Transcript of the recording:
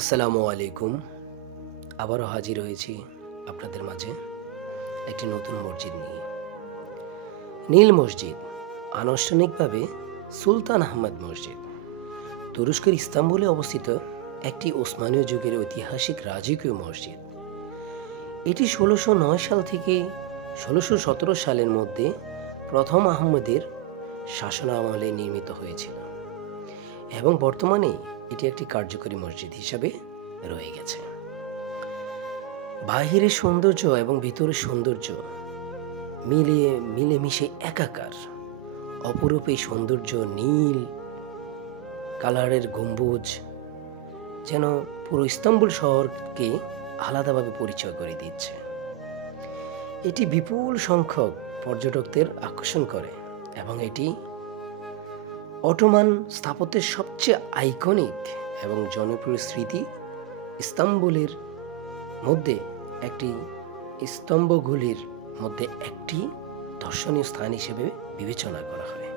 আসসালামু আলাইকুম। আবারও হাজির হয়েছি আপনাদের মাঝে একটি নতুন মসজিদ নিয়ে। নীল মসজিদ আনুষ্ঠানিকভাবে সুলতান আহমদ মসজিদ তুরস্কের ইস্তাম্বুলে অবস্থিত একটি ওসমানীয় যুগের ঐতিহাসিক রাজকীয় মসজিদ। এটি ১৬০৯ সাল থেকে ১৬১৭ সালের মধ্যে প্রথম আহমদের শাসনামলে নির্মিত হয়েছিল এবং বর্তমানে এটি একটি কার্যকরী মসজিদ হিসাবে রয়ে গেছে। বাহিরের সৌন্দর্য এবং ভিতরের সৌন্দর্য মিলেমিশে একাকার। অপরূপ এই সৌন্দর্য, নীল কালারের গম্বুজ যেন পুরো ইস্তাম্বুল শহরকে আলাদাভাবে পরিচয় করে দিচ্ছে। এটি বিপুল সংখ্যক পর্যটকদের আকর্ষণ করে এবং এটি অটোমান স্থাপত্যের সবচেয়ে আইকনিক এবং জনপ্রিয় স্মৃতি ইস্তাম্বুলের মধ্যে একটি স্তম্ভগুলির মধ্যে একটি দর্শনীয় স্থান হিসেবে বিবেচনা করা হয়।